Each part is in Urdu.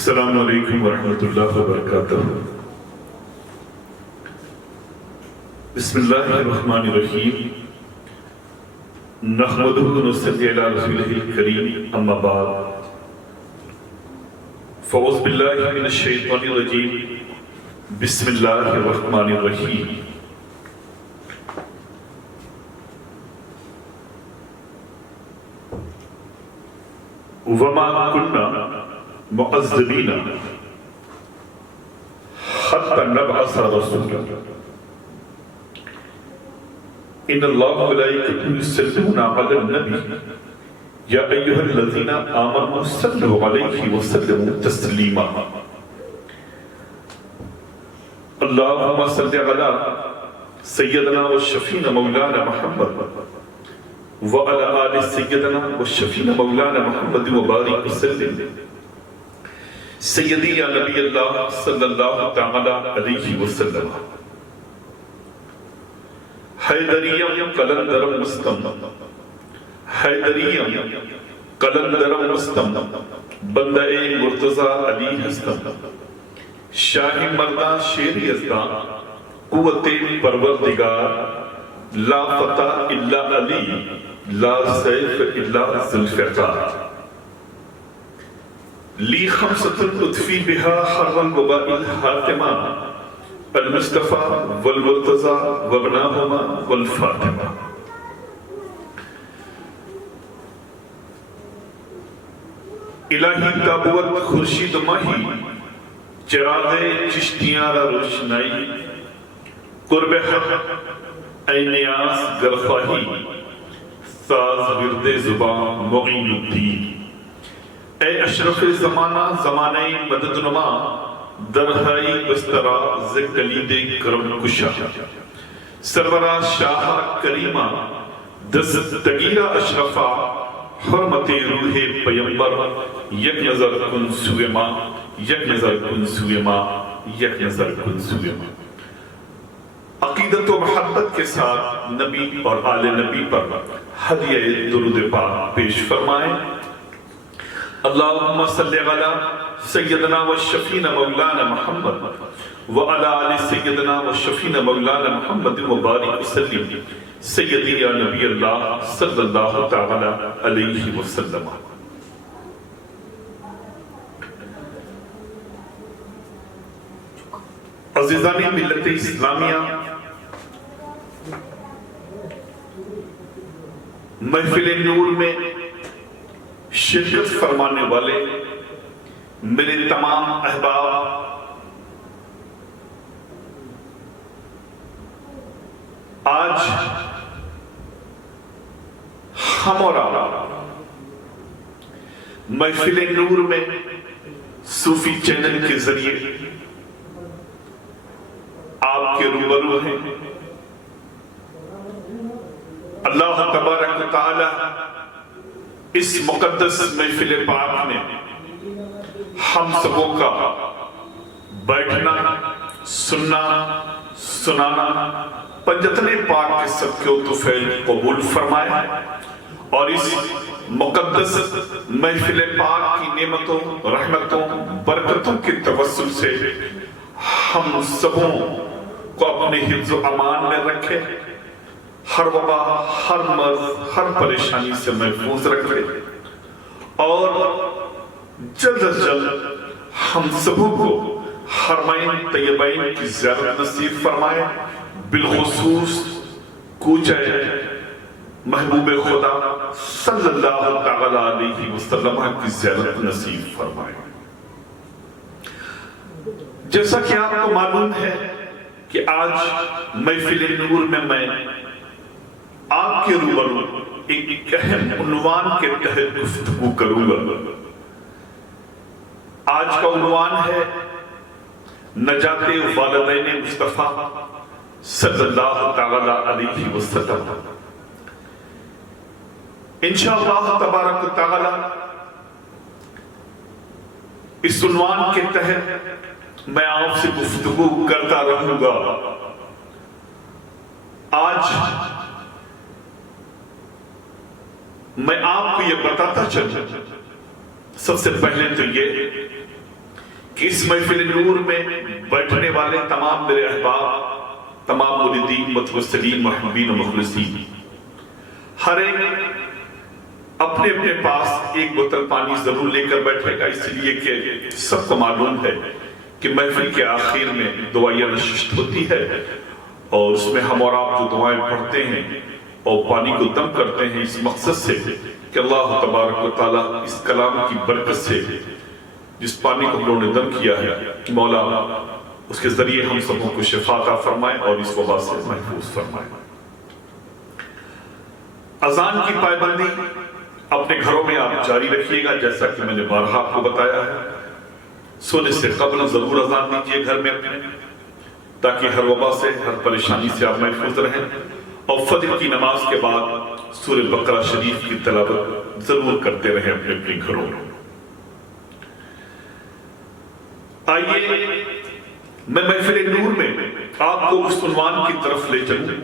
السلام علیکم ورحمۃ اللہ وبرکاتہ۔ بسم اللہ الرحمن الرحیم، نحمدہ ونصلی علی رسولہ الکریم، اما بعد، فاعوذ باللہ من الشیطان الرجیم، بسم اللہ الرحمن الرحیم۔ وما كنا معذبین حتی نبعث رسولا ان اللہ ملائکته یصلون علی النبی یا ایھا الذین آمنوا صلوا علیہ وسلموا تسلیما۔ اللہم صل علی سیدنا وشفینا مولانا محمد وعلى آل سيدنا والشفيع مولانا محمد وبارك وسلم۔ سیدی یا نبی اللہ صلی اللہ تعالی علیہ وسلم۔ حیدریم قلندرم مستم، حیدریم قلندرم مستم، بندہ مرتضی علی ہستم، شاہ مردہ شیر یزدان، قوت پروردگار، لا فتح الا علی، لا سیف الا ذوالفقار، لی خمسۃ اطفی بہا حر الوباء الحاتمہ، المصطفیٰ والمرتضی وابناہما والفاطمہ۔ الہی تابوت خورشید ماہی، چراغ چشتیاں را روشنائی، قرب حق اے نیاز گرخواہی، ساز ورد زبان معین الدین۔ اے اشرف زمانہ زمانہ مدد نما، درہائی بسترا ز کلید کرم کشا، سرورہ شاہ کریمہ دستگیرہ اشرفہ، حرمت روح پیمبر، یک نظر کن سوئے ماں، یک نظر کن سوئے ماں، یک نظر کن سوئے ماں۔ عقیدت و محبت کے ساتھ نبی اور آل نبی پر ہدیہ درود پاک پیش فرمائیں۔ اللہم صلی علی سیدنا و شفینا مولانا محمد وعلی آل سیدنا و شفینا مولانا محمد وبارک وسلم۔ سیدی یا نبی اللہ صلی اللہ تعالی علیہ وسلم۔ عزیزان ملت اسلامیہ، محفل نور میں شرکت فرمانے والے میرے تمام احباب، آج ہم اور آپ محفل نور میں صوفی چینل کے ذریعے آپ کے روبرو ہیں۔ اللہ تبارک و تعالی اس مقدس محفل پاک میں ہم سبوں کا بیٹھنا، سننا، سنانا پنجتن پاک کے صدقے و طفیل قبول فرمائے، اور اس مقدس محفل پاک کی نعمتوں، رحمتوں، برکتوں کے توسل سے ہم سبوں کو اپنے حفظ و امان میں رکھے، ہر وبا، ہر مرض، ہر پریشانی سے محفوظ رکھے، اور جلد از جلد ہم سبوں کو حرمین طیبین کی زیارت نصیب فرمائے، بالخصوص کوچہ محبوب خدا صلی اللہ تعالی علیہ وسلم کی زیارت نصیب فرمائے۔ جیسا کہ آپ کو معلوم ہے کہ آج محفل نور میں آپ کے روبرو ایک اہم عنوان کے تحت گفتگو کروں گا۔ آج کا عنوان ہے نجات والدین مصطفیٰ صلی اللہ تعالی علیہ وسلم۔ انشاءاللہ تبارک و تعالی اس عنوان کے تحت میں آپ سے گفتگو کرتا رہوں گا۔ آج میں آپ کو یہ بتاتا چلوں، سب سے پہلے تو یہ کہ اس محفل نور میں بیٹھنے والے تمام میرے احباب، تمام مریدین، متوسلین، محبین و مخلصین، ہر ایک اپنے اپنے پاس ایک بوتل پانی ضرور لے کر بیٹھے گا، اس لیے کہ سب کو معلوم ہے کہ محفل کے آخر میں دعائیہ نشست ہوتی ہے، اور اس میں ہم اور آپ جو دعائیں پڑھتے ہیں اور پانی کو دم کرتے ہیں اس مقصد سے کہ اللہ تبارک و تعالیٰ اس کلام کی برکت سے جس پانی کو ہم لوگوں نے دم کیا ہے، مولا اس کے ذریعے ہم سبوں کو شفا عطا فرمائے اور اس وبا سے محفوظ فرمائے۔ اذان کی پابندی اپنے گھروں میں آپ جاری رکھیے گا، جیسا کہ میں نے بارہا آپ کو بتایا ہے۔ سونے سے قبل ضرور اذان دیجیے گھر میں اپنے، تاکہ ہر وبا سے، ہر پریشانی سے آپ محفوظ رہیں، اور فجر کی نماز کے بعد سورہ بقرہ شریف کی تلاوت ضرور کرتے رہیں اپنے اپنے گھروں میں۔ آئیے میں محفل نور میں آپ کو اس عنوان کی طرف لے چلوں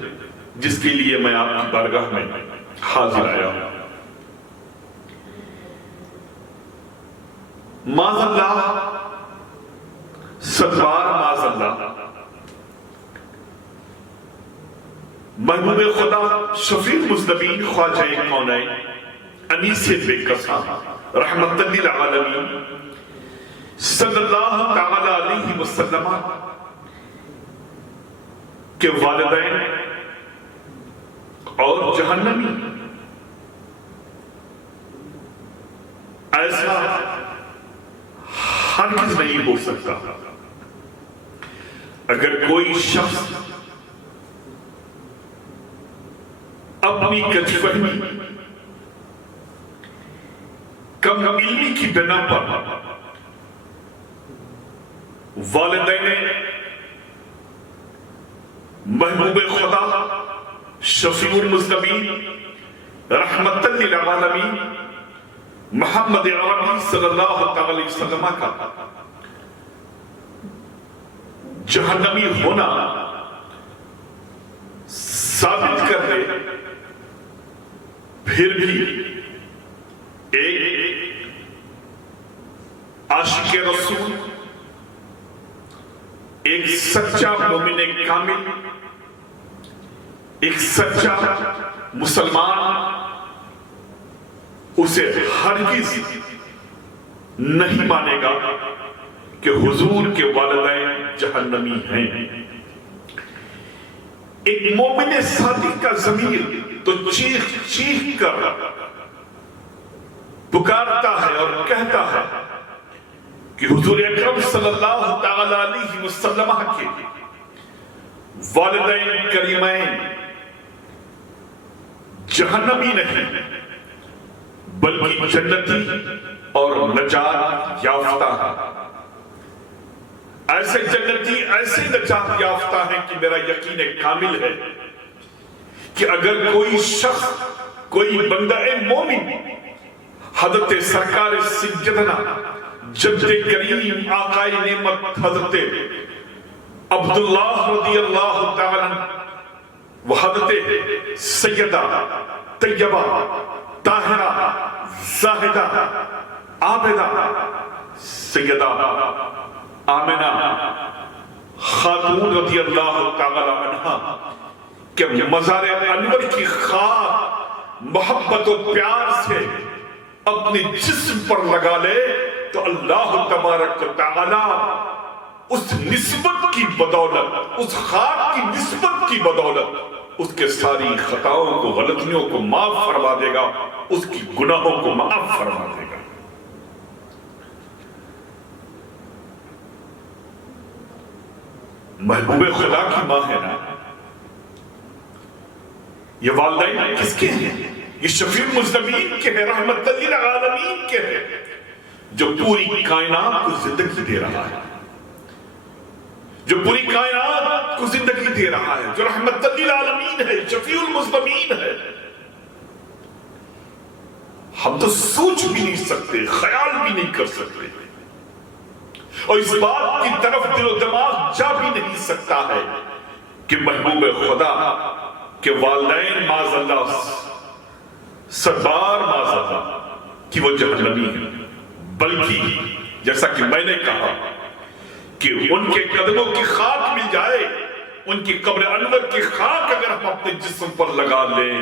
جس کے لیے میں آپ کی بارگاہ میں حاضر آیا ہوں۔ معاذ اللہ، ستبار معاذ اللہ، محبوب خدا، شفیع المذنبین، خواجہ کونین، انیس بے کساں، رحمت للعالمین، صلی اللہ تعالی علیہ وسلم کے والدین اور جہنمی، ایسا ہرگز نہیں ہو سکتا۔ اگر کوئی شخص اپنی کج فہمی، کم علمی کی بنا پر والدین محبوب خدا، شفیع المذنبین، رحمت للعالمین، محمد عربی صلی اللہ علیہ وسلم کا جہنمی ہونا ثابت کر دے، پھر بھی ایک عاشق رسول، ایک سچا مومن کامل، ایک سچا مسلمان اسے ہرگز نہیں مانے گا کہ حضور کے والدین جہنمی ہیں۔ ایک مومن صادق کا ضمیر تو چیخ چیخ کر پکارتا ہے اور کہتا ہے کہ حضور اکرم صلی اللہ تعالی علیہ وسلم کے والدین کریمین جہنمی نہیں بلکہ جنتی اور نجات یافتہ ہے۔ ایسے جنتی، ایسے نجات یافتہ ہیں کہ میرا یقین کامل ہے کہ اگر کوئی شخص، کوئی بندہ مومن حضرت سرکار سیدنا جد کریم آقائے نعمت حضرت عبداللہ رضی اللہ تعالی عنہ و حضرت سیدہ طیبہ طاہرہ زاہدہ عابدہ سیدہ آمنہ خاتون رضی اللہ تعالی عنہ کہ مزار انور کی خاک محبت و پیار سے اپنے جسم پر لگا لے تو اللہ تبارک و تعالی اس نسبت کی بدولت، اس خاک کی نسبت کی بدولت اس کے ساری خطاؤں کو، غلطیوں کو معاف فرما دے گا، اس کی گناہوں کو معاف فرما دے گا۔ محبوب خدا کی ماں ہے نا، یہ والدین کس کے ہیں؟ یہ شفیع المذنبین کے ہیں، رحمت للعالمین کے ہیں، جو پوری کائنات کو زندگی دے رہا ہے، جو پوری کائنات کو زندگی دے رہا ہے، جو رحمت للعالمین ہے، شفیع المذنبین ہے۔ ہم تو سوچ بھی نہیں سکتے، خیال بھی نہیں کر سکتے، اور اس بات کی طرف دل و دماغ جا بھی نہیں سکتا ہے کہ محبوب خدا کے والدین معاذ اللہ، سربار معاذ اللہ کہ وہ جہنمی ہیں، بلکہ جیسا کہ میں نے کہا کہ ان کے قدموں کی خاک مل جائے، ان کی قبر انور کی خاک اگر ہم اپنے جسم پر لگا لیں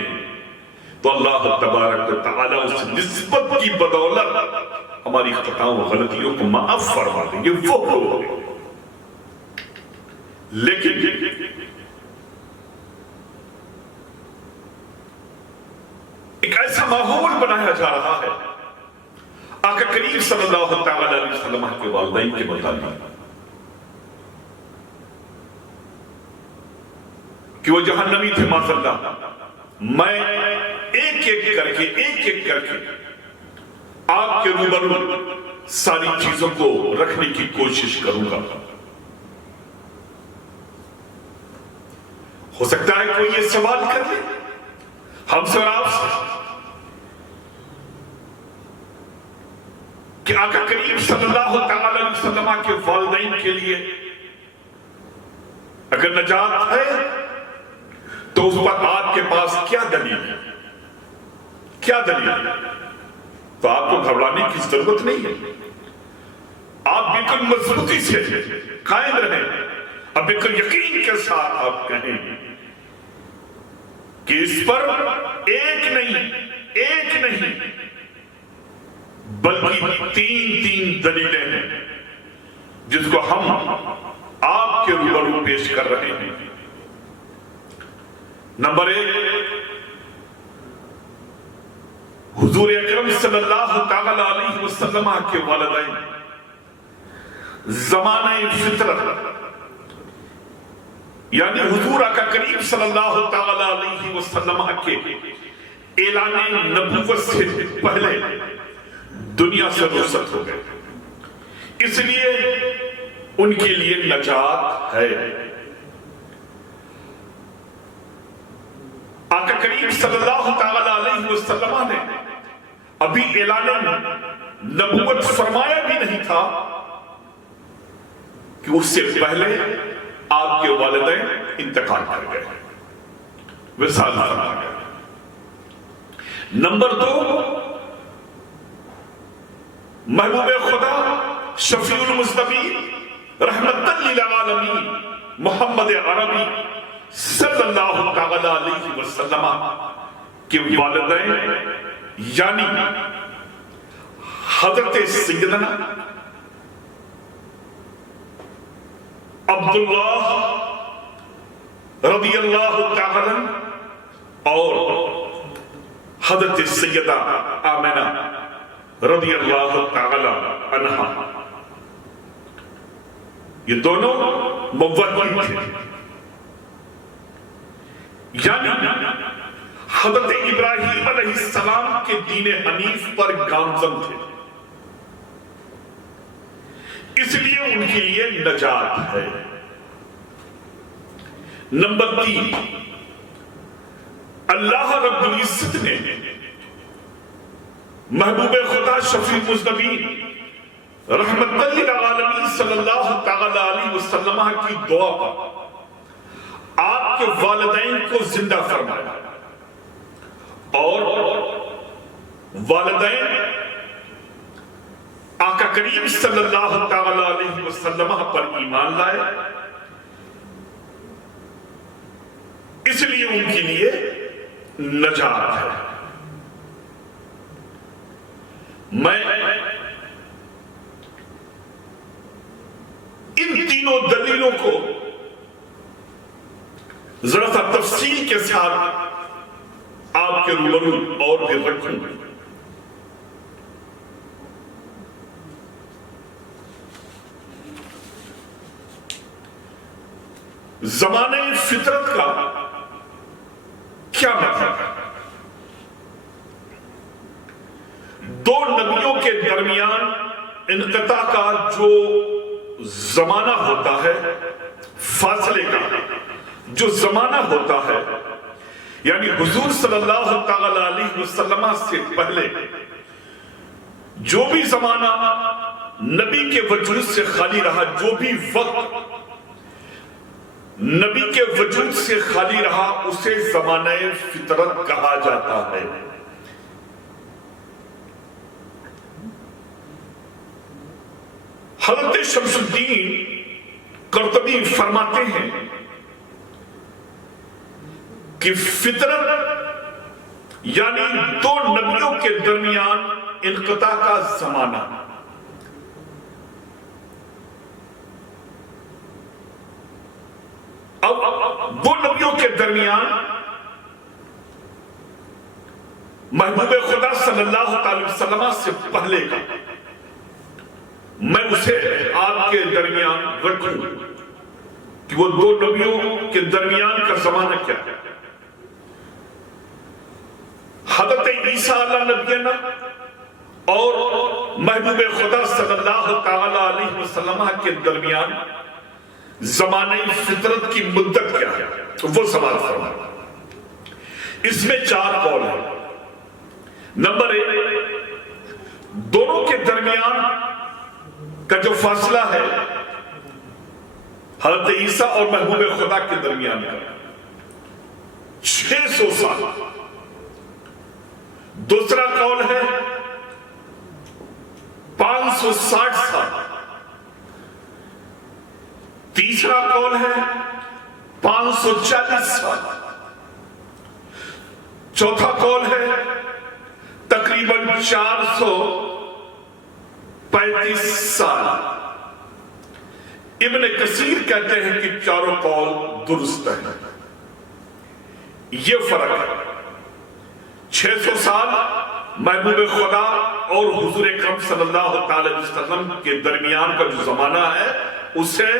تو اللہ تبارک و تعالی اس نسبت کی بدولت ہماری خطاؤں و غلطیوں کو معاف فرما دیں گے۔ وہ لوگ لیکن ایک ایسا ماحول بنایا جا رہا ہے آقا کریم صلی اللہ تعالی علیہ وسلم کے والدین کے متعلق کہ وہ جہنمی تھے معاذ اللہ۔ میں ایک ایک کر کے آپ کے روبرو ساری چیزوں کو رکھنے کی کوشش کروں گا۔ ہو سکتا ہے کوئی یہ سوال کر لے ہم سے اور آپ سے کہ آقا کریم صلی اللہ تعالی علیہ وسلم کے والدین کے لیے اگر نجات ہے تو اس پر آپ کے پاس کیا دلیل ہے؟ کیا دلیل ہے؟ تو آپ کو گھبرانے کی ضرورت نہیں ہے، آپ بالکل مضبوطی سے قائم رہیں، اب بالکل یقین کے ساتھ آپ کہیں کہ اس پر ایک نہیں بلکہ تین دلیلیں ہیں جس کو ہم آپ کے روبرو پیش کر رہے ہیں۔ نمبر 1، حضور اکرم صلی اللہ تعالی علیہ وسلم کے والدین زمانہ فطرت یعنی حضور آقا کریم صلی اللہ تعالی علیہ وسلم کے اعلان نبوت سے پہلے دنیا سے رخصت ہو گئے، اس لیے ان کے لیے نجات ہے۔ آقا کریم صلی اللہ تعالی علیہ وسلم نے ابھی اعلان نبوت فرمایا بھی نہیں تھا کہ اس سے پہلے آپ کے والدین انتقال کر گئے، وصال فرما گئے۔ نمبر 2، محبوب خدا شفیع المذنبین رحمت للعالمین محمد عربی صلی اللہ تعالی علیہ وسلم کے والدین یعنی حضرت سیدنا عبداللہ رضی اللہ تعالی اور حضرت سیدہ آمنہ رضی اللہ تعالی عنہ، یہ دونوں موحدین تھے، یعنی حضرت ابراہیم علیہ السلام کے دین حنیف پر گامزن تھے، اس لیے ان کے لیے نجات ہے۔ نمبر 3، اللہ رب العزت نے محبوب خدا شفیع المذنبین رحمت للعالمین صلی اللہ تعالی علیہ وسلم کی دعا پر آپ کے والدین کو زندہ فرمایا اور والدین آقا کریم صلی اللہ تعالی علیہ وسلم پر ایمان لائے، اس لیے ان کے لیے نجات ہے۔ میں ان تینوں دلیلوں کو ذرا سا تفصیل کے ساتھ آپ کے روبرو اور بھی رکھوں۔ زمانہ فطرت کا کیا مطلب ہے؟ دو نبیوں کے درمیان انقطاع کا جو زمانہ ہوتا ہے، فاصلے کا جو زمانہ ہوتا ہے، یعنی حضور صلی اللہ تعالی علیہ وسلم سے پہلے جو بھی زمانہ نبی کے وجود سے خالی رہا، جو بھی وقت نبی کے وجود سے خالی رہا، اسے زمانہ فطرت کہا جاتا ہے۔ حضرت شمس الدین قرطبی فرماتے ہیں کہ فطرت یعنی دو نبیوں کے درمیان انقطاع کا زمانہ، اب دو نبیوں کے درمیان محبوب خدا صلی اللہ علیہ وسلم سے پہلے کا میں اسے آپ کے درمیان رکھوں کہ وہ دو نبیوں کے درمیان کا زمانہ کیا ہے۔ حضرت عیسیٰ علیہ نبینا اور محبوب خدا صلی اللہ تعالی علیہ وسلم کے درمیان زمانہ فطرت کی مدت کیا ہے، وہ سوال فرمائے۔ اس میں 4 قول ہیں۔ نمبر 1، دونوں کے درمیان کا جو فاصلہ ہے حضرت عیسیٰ اور محبوب خدا کے درمیان کا 600 سال۔ دوسرا قول ہے 560 سال۔ تیسرا قول ہے 540 سال۔ چوتھا قول ہے تقریباً 435 سال۔ ابن کثیر کہتے ہیں کہ چاروں قول درست ہیں۔ یہ فرق ہے 600 سال محبوب خدا اور حضور اکرم صلی اللہ علیہ وسلم کے درمیان کا جو زمانہ ہے اسے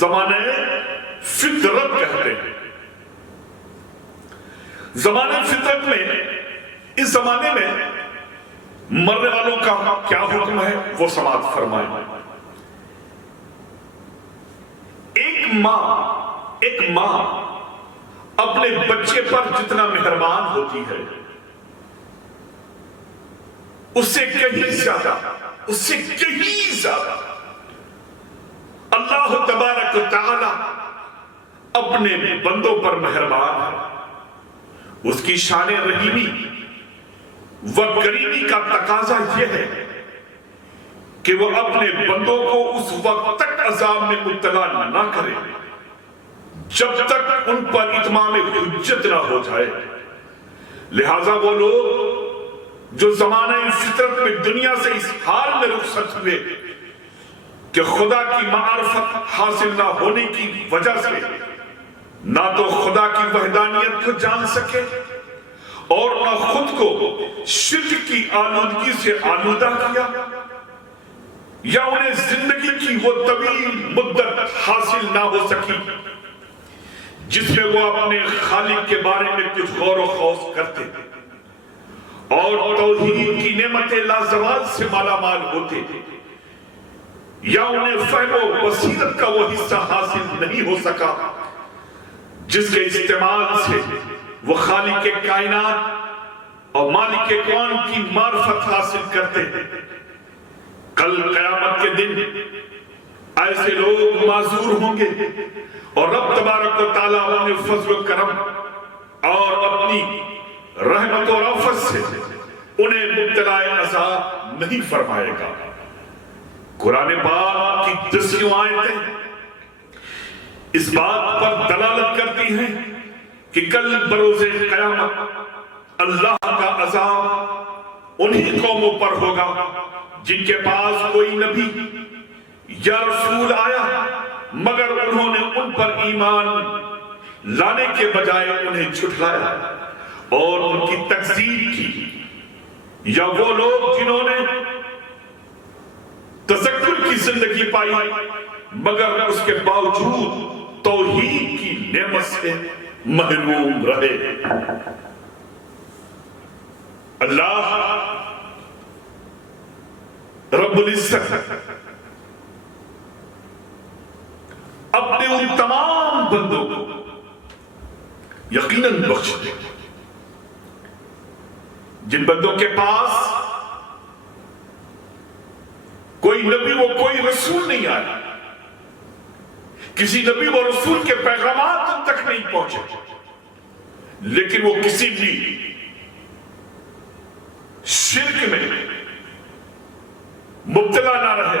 زمانہ فطرت کہتے ہیں۔ زمانہ فطرت میں اس زمانے میں مرنے والوں کا کیا حکم ہے وہ سماعت فرمائیں۔ ایک ماں اپنے بچے پر جتنا مہربان ہوتی ہے اس سے کہیں زیادہ اللہ تبارک و تعالی اپنے بندوں پر مہربان ہے۔ اس کی شان رحیمی و کریمی کا تقاضا یہ ہے کہ وہ اپنے بندوں کو اس وقت تک عذاب میں مبتلا نہ کرے جب تک ان پر اتمام حجت نہ ہو جائے۔ لہذا وہ لوگ جو زمانہ فطرت میں دنیا سے اس حال میں رخصت ہوئے کہ خدا کی معرفت حاصل نہ ہونے کی وجہ سے نہ تو خدا کی وحدانیت کو جان سکے اور نہ خود کو شرک کی آلودگی سے آلودہ کیا، یا انہیں زندگی کی وہ طویل مدت حاصل نہ ہو سکی جس میں وہ اپنے خالق کے بارے میں کچھ غور و خوض کرتے اور توحید کی نعمت لازوال سے مالا مال ہوتے، یا انہیں فہم و بصیرت کا وہ حصہ حاصل نہیں ہو سکا جس کے استعمال سے وہ خالق کائنات اور مالک کون کی معرفت حاصل کرتے ہیں۔ کل قیامت کے دن ایسے لوگ معذور ہوں گے اور رب تبارک و تعالیٰ انہیں فضل و کرم اور اپنی رحمت و رأفت سے انہیں مبتلا عذاب نہیں فرمائے گا۔ قرآن پاک کی 10 آیتیں اس بات پر دلالت کرتی ہیں کہ کل بروز قیامت اللہ کا عذاب انہی قوموں پر ہوگا جن کے پاس کوئی نبی یا رسول آیا مگر انہوں نے ان پر ایمان لانے کے بجائے انہیں جھٹلایا اور ان کی تکذیب کی، یا وہ لوگ جنہوں نے تذکر کی زندگی پائی مگر اس کے باوجود توحید کی نعمت سے محروم رہے۔ اللہ رب العزت اپنے ان تمام بندوں کو یقیناً بخش دے جن بندوں کے پاس کوئی نبی و کوئی رسول نہیں آیا، کسی نبی و رسول کے پیغامات ان تک نہیں پہنچے، لیکن وہ کسی بھی شرک میں مبتلا نہ رہے،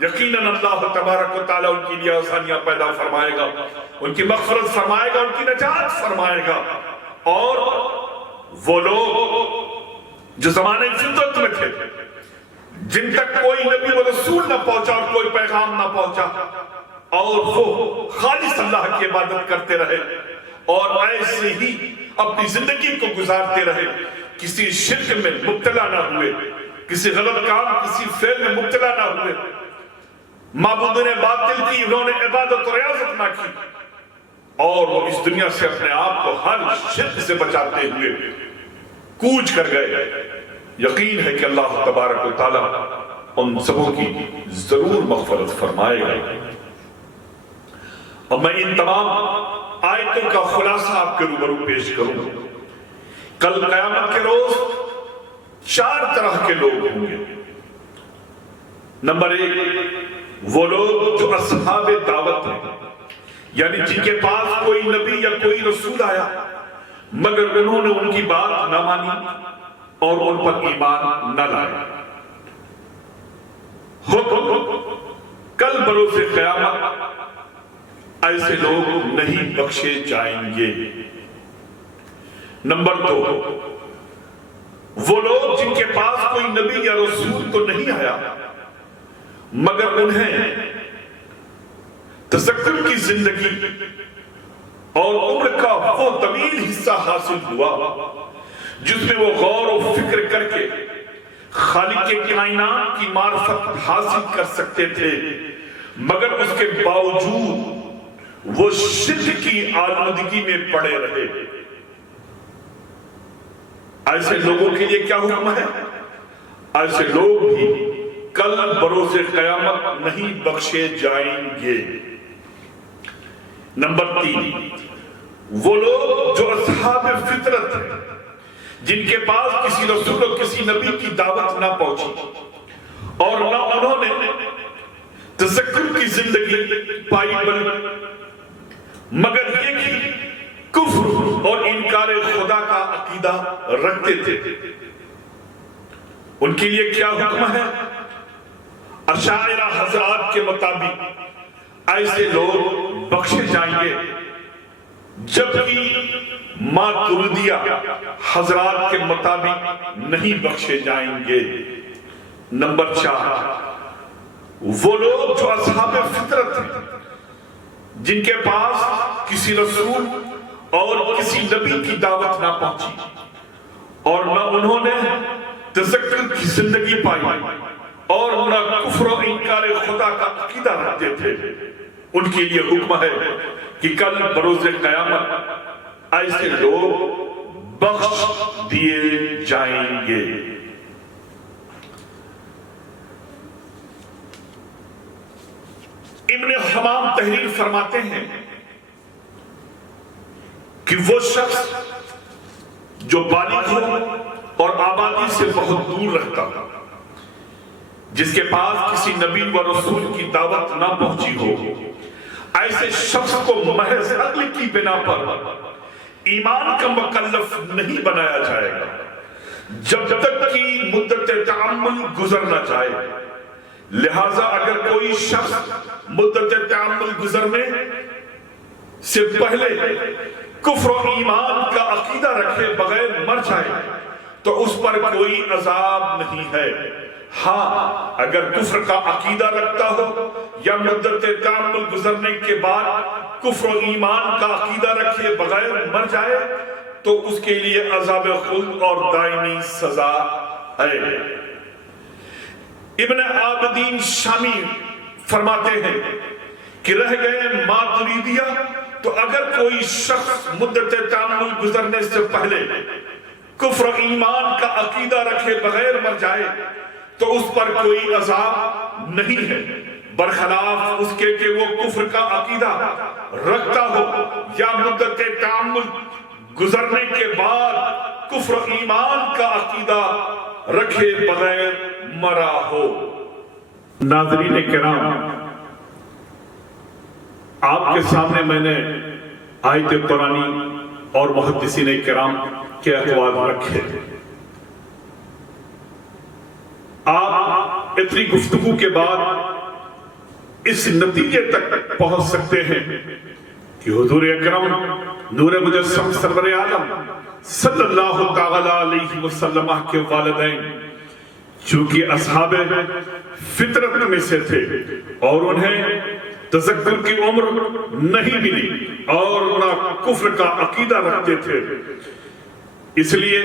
یقیناً اللہ تبارک و تعالیٰ ان کے لیے آسانیاں پیدا فرمائے گا، ان کی مغفرت فرمائے گا، ان کی نجات فرمائے گا۔ اور وہ لوگ جو زمانے فطرت میں تھے، جن تک کوئی نبی و رسول نہ پہنچا اور کوئی پیغام نہ پہنچا، اور وہ خالص اللہ کی عبادت کرتے رہے اور ایسے ہی اپنی زندگی کو گزارتے رہے، کسی شرک میں مبتلا نہ ہوئے، کسی غلط کام، کسی فعل میں مبتلا نہ ہوئے، معبودوں نے باطل کی، انہوں نے عبادت و ریاضت نہ کی، اور وہ اس دنیا سے اپنے آپ کو ہر شرک سے بچاتے ہوئے کوچ کر گئے۔ یقین ہے کہ اللہ تبارک و تعالیٰ ان سبوں کی ضرور مغفرت فرمائے گا۔ اور میں ان تمام آیتوں کا خلاصہ آپ کے روبرو پیش کروں۔ کل قیامت کے روز 4 طرح کے لوگ ہوں گے۔ نمبر 1، وہ لوگ جو اصحاب دعوت ہیں، یعنی جن کے پاس کوئی نبی یا کوئی رسول آیا مگر انہوں نے ان کی بات نہ مانی اور ان پر ایمان نہ لائے۔ کل بروز قیامت ایسے لوگ نہیں بخشے جائیں گے۔ نمبر 2، وہ لوگ جن کے پاس کوئی نبی یا رسول تو نہیں آیا مگر انہیں تذکر کی زندگی اور عمر کا وہ طویل حصہ حاصل ہوا جس میں وہ غور و فکر کر کے خالق کائنات کی معرفت حاصل کر سکتے تھے، مگر اس کے باوجود وہ شرک کی آلودگی میں پڑے رہے۔ ایسے لوگوں کے لیے کیا حکم ہے؟ ایسے لوگ بھی کل بروز قیامت نہیں بخشے جائیں گے۔ نمبر 3، وہ لوگ جو اصحاب فطرت ہیں، جن کے پاس کسی رسول اور کسی نبی کی دعوت نہ پہنچی اور نہ انہوں نے تذکر کی زندگی پائی مگر یہ کہ کفر اور انکار خدا کا عقیدہ رکھتے تھے۔ ان کے لیے کیا حکم ہے؟ اشاعرہ حضرات کے مطابق ایسے لوگ بخشے جائیں گے، جبکہ ماتریدیہ حضرات کے مطابق نہیں بخشے جائیں گے۔ نمبر 4، وہ لوگ جو اصحاب فطرت ہیں، جن کے پاس کسی رسول اور کسی نبی کی دعوت نہ پہنچی اور نہ انہوں نے تذکر کی زندگی پائی اور نہ کفر و انکار خدا کا عقیدہ رکھتے تھے، ان کے لیے حکم ہے کہ کل بروز قیامت ایسے لوگ بخش دیے جائیں گے۔ ابن حمام تحریر فرماتے ہیں کہ وہ شخص جو بالغ ہو اور آبادی سے بہت دور رہتا ہو، جس کے پاس کسی نبی و رسول کی دعوت نہ پہنچی ہو، ایسے شخص کو محض عقل کی بنا پر ایمان کا مکلف نہیں بنایا جائے گا جب تک کہ مدت تعامل گزر نہ جائے۔ لہذا اگر کوئی شخص مدت تعامل گزرنے سے پہلے کفر و ایمان کا عقیدہ رکھے بغیر مر جائے تو اس پر کوئی عذاب نہیں ہے۔ ہاں، اگر کفر کا عقیدہ رکھتا ہو یا مدت تعامل گزرنے کے بعد کفر و ایمان کا عقیدہ رکھے بغیر مر جائے تو اس کے لیے عذاب خلد اور دائمی سزا ہے۔ ابن عابدین شامی فرماتے ہیں کہ رہ گئے ماتریدیہ تو اگر کوئی شخص مدت تعامل گزرنے سے پہلے کفر و ایمان کا عقیدہ رکھے بغیر مر جائے تو اس پر کوئی عذاب نہیں ہے، برخلاف اس کے کہ وہ کفر کا عقیدہ رکھتا ہو یا مدت تعامل گزرنے کے بعد کفر و ایمان کا عقیدہ رکھے بغیر مرا ہو۔ ناظرین کرام، آپ کے سامنے میں نے آیت قرآنی اور محدثین کرام کے اقوال رکھے۔ آپ اتنی گفتگو کے بعد اس نتیجے تک پہنچ سکتے ہیں کہ حضور اکرم نور مجسم سرور عالم صلی اللہ تعالی علیہ وسلم کے والدین چونکہ اصحاب فطرت میں سے تھے اور انہیں تذکر کی عمر نہیں ملی اور نہ کفر کا عقیدہ رکھتے تھے، اس لیے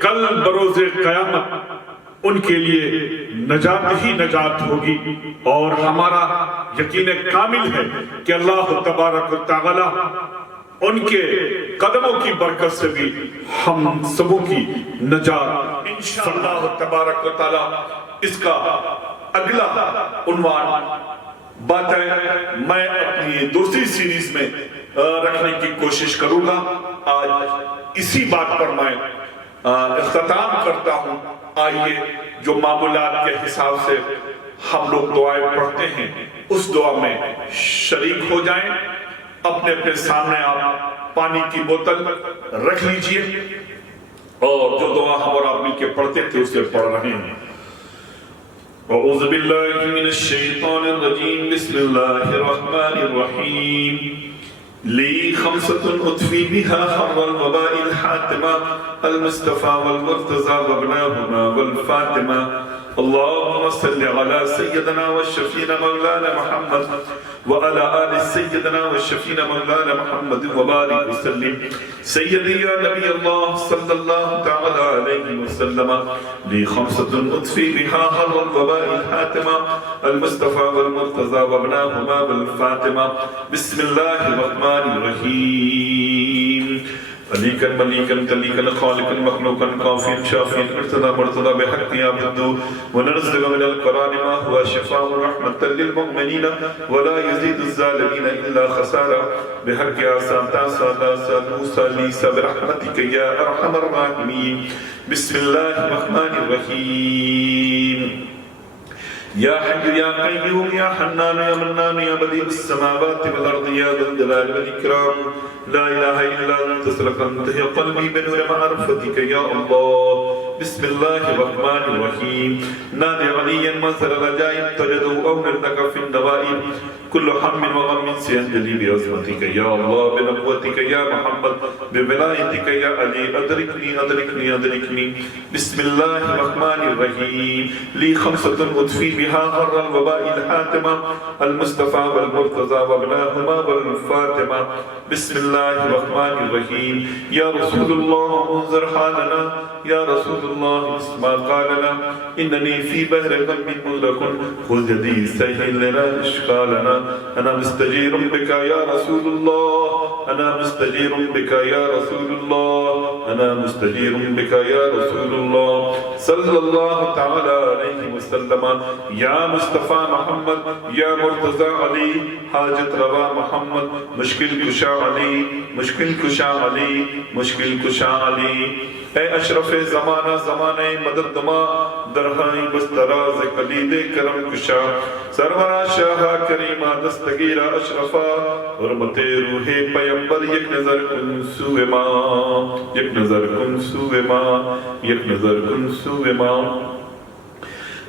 کل بروز قیامت ان کے لیے نجات ہی نجات ہوگی۔ اور ہمارا یقین کامل ہے کہ اللہ تبارک و تعالی ان کے قدموں کی برکت سے بھی ہم سبوں کی نجات انشاءاللہ تبارک و تعالی۔ اس کا اگلا عنوان باتیں میں اپنی دوسری سیریز میں رکھنے کی کوشش کروں گا۔ آج اسی بات پر میں اختتام کرتا ہوں۔ آئیے جو معمولات کے حساب سے ہم لوگ دعائیں پڑھتے ہیں اس دعا میں شریک ہو جائیں۔ اپنے اپنے سامنے آپ پانی کی بوتل رکھ لیجئے اور جو دعا ہم اور آپ مل کے پڑھتے تھے اسے پڑھ رہے ہیں۔ اعوذ باللہ من الشیطان الرجیم، بسم اللہ الرحمن الرحیم۔ لی خمسۃ اطفی بها حر الوباء الحاتمہ المصطفى والمرتضى وابناهما والفاطمہ۔ اللهم صل على سيدنا والشفينا مولانا محمد وعلى آل سيدنا والشفينا مولانا محمد وبارك وسلم۔ سيدي يا نبي الله صلى الله تعالى عليه وسلم، لي خمسة أطفي بها حر الوباء الحاتمة المصطفى والمرتضى وابناهما والفاطمة۔ بسم الله الرحمن الرحيم۔ علیکن ملیکن تلیکن خالقن مخلوقن کافین شافین ارتضا مرتضا بحق یابدو ونرزل من القرآن ما هو شفاء رحمت للمؤمنین ولا يزيد الظالمین الا خسارا بحق آسان تاسا تاسا موسیٰ لیسا برحمتک یا ارحم الراحمین۔ بسم اللہ الرحمن الرحیم۔ یا حی یا قیوم یا حنان یا منان یا بدیع السماوات والارض یا ذا الجلال والاکرام، لا الہ الا انت سلکنت یا قلبی بنور معرفتک یا اللہ۔ بسم اللہ الرحمن الرحیم۔ نادی علیا مظہر العجائب تجدو اوہر لک فی النوائب، کل حم وغم سینجلی بعظمتک یا اللہ، بنبوتک یا محمد، بولایتک یا علی، ادرکنی ادرکنی ادرکنی۔ بسم اللہ الرحمن الرحیم۔ لی خمسۃ اطفی بها حر الوباء الحاتمة المصطفى والمرتضى وابناهما والفاطمة۔ بسم الله الرحمن الرحيم۔ يا رسول الله انظر حالنا، يا رسول الله اسمع قالنا، إنني في بحر غم مغرق، خذ يدي سهل لنا إشكالنا، أنا مستجير بك يا رسول الله، أنا مستجير بك يا رسول الله، أنا مستجير بك يا رسول الله صلى الله تعالى عليه وسلم۔ یا مصطفیٰ محمد، یا مرتضی علی، حاجت روا محمد، مشکل کشا علی، مشکل کشا علی، مشکل کشا علی۔ اے اشرف زمانہ زمانہ مدد دما، درہائی بستراز قلید کرم کشا، سرورہ شاہ کریمہ دستگیرہ اشرفہ، حرمت روح پیمبر یک نظر کن سوئے ماں، یک نظر کن سوئے ماں، یک نظر کن سوئے ماں۔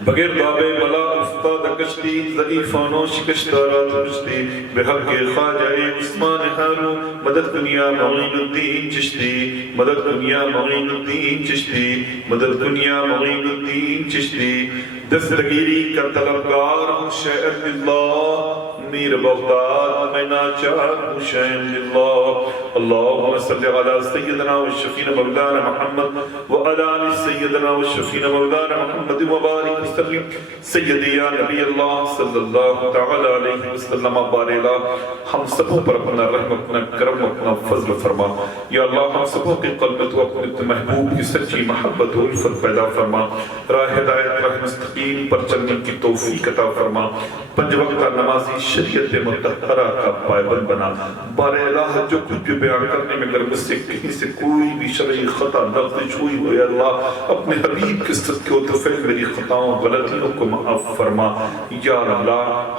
بغیر بابے بلا افتاد کشتی، ضعیفانوں شکشتارات مشتی، بحق خواجہ عثمان ہارو، مدد دنیا معین الدین چشتی، مدد دنیا معین الدین چشتی، مدد دنیا معین الدین چشتی۔ دستگیری کا طلبگار حسین اللہ، میر بغداد میں ناچار حسین اللہ۔ اللہم صلی علی سیدنا والشفین مولانا محمد وعلی آل سیدنا والشفین مولانا محمد وبارک وسلم۔ سیدی یا نبی اللہ صلی اللہ تعالی علیہ وسلم، بارلا ہم سبوں پر اپنا رحم، اپنا کرم، اپنا فضل فرما۔ یا اللہ ہم سبوں کے قلب تو اپنے محبوب کی سچی محبت و الفت پیدا فرما، راہ ہدایت راہ مستقیم پر چلنے کی توفیق عطا فرما، پنج وقتہ نمازی شریعت مطہرہ کا پائبند بنا۔ بار الہ جو کچھ بھی بیان کرنے میں اگر مجھ سے کہیں سے کوئی بھی شرعی خطا لغزش ہوئی ہو، یا اللہ اپنے حبیب کے صدقے و طفیل میری خطاؤں غلطیوں کو معاف فرما۔ یا اللہ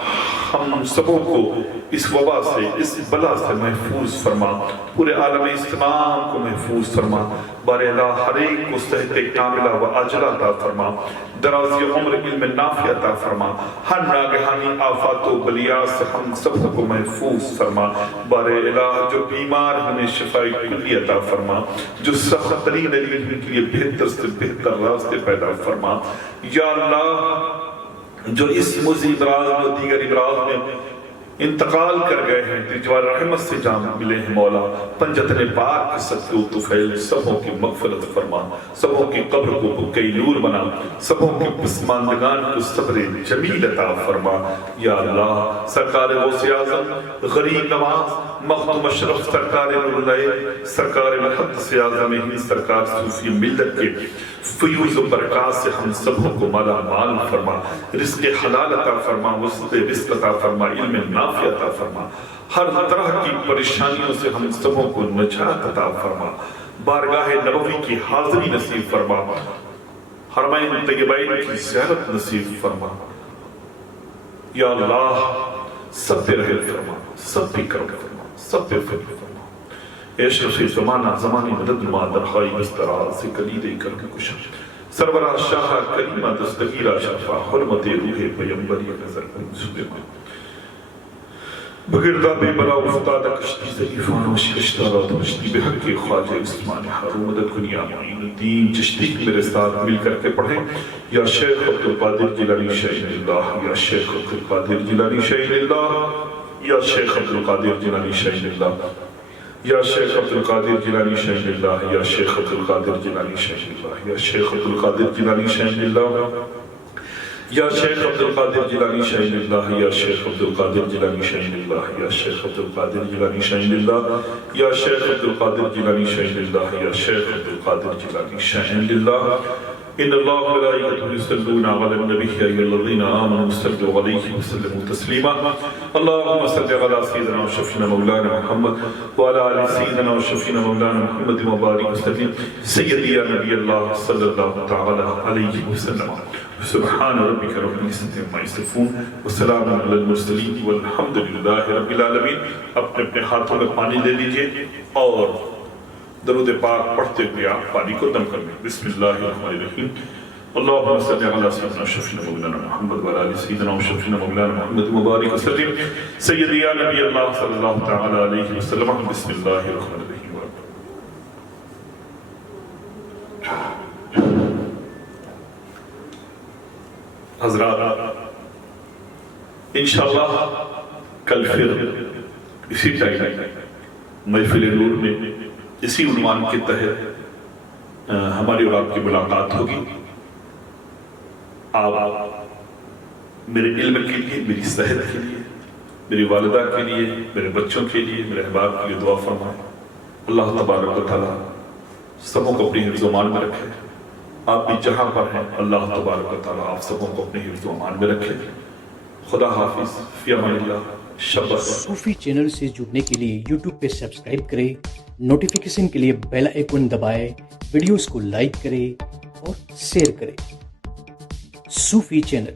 ہم سبوں کو اس وبا سے، اس بلا سے محفوظ فرما، پورے عالم اسلام کو محفوظ فرما۔ بار الہ ہر ایک کو صحت کاملہ و عاجلہ عطا فرما، درازی عمر علم نافع عطا فرما، ہر ناگہانی آفات و بلیات سے ہم سب کو محفوظ فرما، بار الہ جو بیمار ہمیں شفائی کلی عطا فرما، جو سخت ترین علم کے لیے بہتر سے بہتر راستے پیدا فرما، یا اللہ جو اس مزید امراض میں دیگر امراض میں انتقال کر گئے ہیں تجوار رحمت سے جام ملے ہیں مولا، پنجتن پاک کے صدقے و طفیل سبوں کی مغفرت فرما، سبوں کی قبر کو بکئی نور بنا، سبوں کی پسماندگان کو صبر جمیل عطا فرما، یا اللہ سرکار غوث اعظم غریب نواز مخدوم اشرف سرکار نوراللہ سرکار محدث اعظم ہند سرکار صوفی ملت کے فیوز و برکات سے ہم سبوں کو مالا مال فرما، رزق حلال عطا فرما، وسط رزق عطا فرما، علم نافع عطا فرما، ہر طرح کی پریشانیوں سے ہم سبوں کو نجات عطا فرما، بارگاہ نبوی کی حاضری نصیب فرما، حرمین طیبین کی زیارت نصیب فرما، یا اللہ سب پہ رحم فرما، سب پہ کرم فرما، سب پہ فضل فرما، اے اشرف زمانہ زمانی مدد نما درخوائی بسترا سے کلید کر کے کشا، سرورہ شاہ کریمہ دستگیرہ شرفہ حرمت روح پیمبری نظر منصوب بگردہ بے بلا افتادہ کشتی ضعیفان و شکشتارات مشتی بحق خواجہ عثمان حارو مدد کنیا معین الدین چشتی میرے ساتھ مل کر کے پڑھیں، یا شیخ عبدالقادر جیلانی شاہین اللہ، یا شیخ عبدالقادر جیلانی شاہین اللہ، یا شیخ عبدالقادر جیلانی شاہین اللہ، یا شیخ عبدالقادر جیلانی شاہین اللہ، یا شیخ عبدالقادر جیلانی شاہین اللہ، یا شیخ عبدالقادر جیلانی شاہین اللہ، یا شیخ عبدالقادر جیلانی شاہین اللہ، یا شیخ عبدالقادر جیلانی شاہین اللہ، یا شیخ عبدالقادر جیلانی شاہین اللہ، یا شیخ عبدالقادر جیلانی شاہین اللہ، یا شیخ عبدالقادر جیلانی شاہین اللہ۔ ان اللہ ملائکتہ یصلون علی النبی یا ایھا الذین آمنوا صلوا علیہ وسلموا تسلیما، اللهم صل علی سیدنا و شفیعنا مولانا محمد وعلی آل سیدنا و شفیعنا مولانا محمد وبارک وسلم، سیدی یا نبی اللہ صلی اللہ تعالی علیہ وسلم، سبحان ربک رب العزۃ عما یصفون وسلام علی المرسلین والحمد للہ رب العالمین۔ اپنے اپنے ہاتھوں میں پانی لے لیجئے اور درود پاک پڑھتے ہوئے آپ پانی کو دم کر لیں۔ بسم اللہ الرحمن الرحیم، اللہم صلی علی سیدنا شفیعنا مولانا محمد وعلی آل سیدنا شفیعنا مولانا محمد مبارک وسلم، سیدی یا نبی اللہ صلی اللہ تعالی علیہ وسلم، بسم اللہ الرحمن الرحیم۔ حضرات انشاءاللہ کل پھر اسی ٹائم محفل نور میں اسی عنوان کے تحت ہماری اور آپ کی ملاقات ہوگی۔ آپ میرے علم کے لیے، میری صحت کے لیے، میری والدہ کے لیے، میرے بچوں کے لیے، میرے احباب کے لیے دعا فرمائیں۔ اللہ تبارک و تعالیٰ سبوں کو اپنی حفظ و امان میں رکھے۔ آپ بھی جہاں پر ہیں اللہ تبارک و تعالیٰ آپ سبوں کو اپنے حفظ و امان میں رکھے۔ خدا حافظ، فی امان اللہ، شب بخیر۔ صوفی چینل سے جڑنے کے لیے یوٹیوب پہ سبسکرائب کریں، نوٹیفیکیشن کے لیے بیل آئیکن دبائیں، ویڈیوز کو لائک کریں اور شیئر کریں۔ صوفی چینل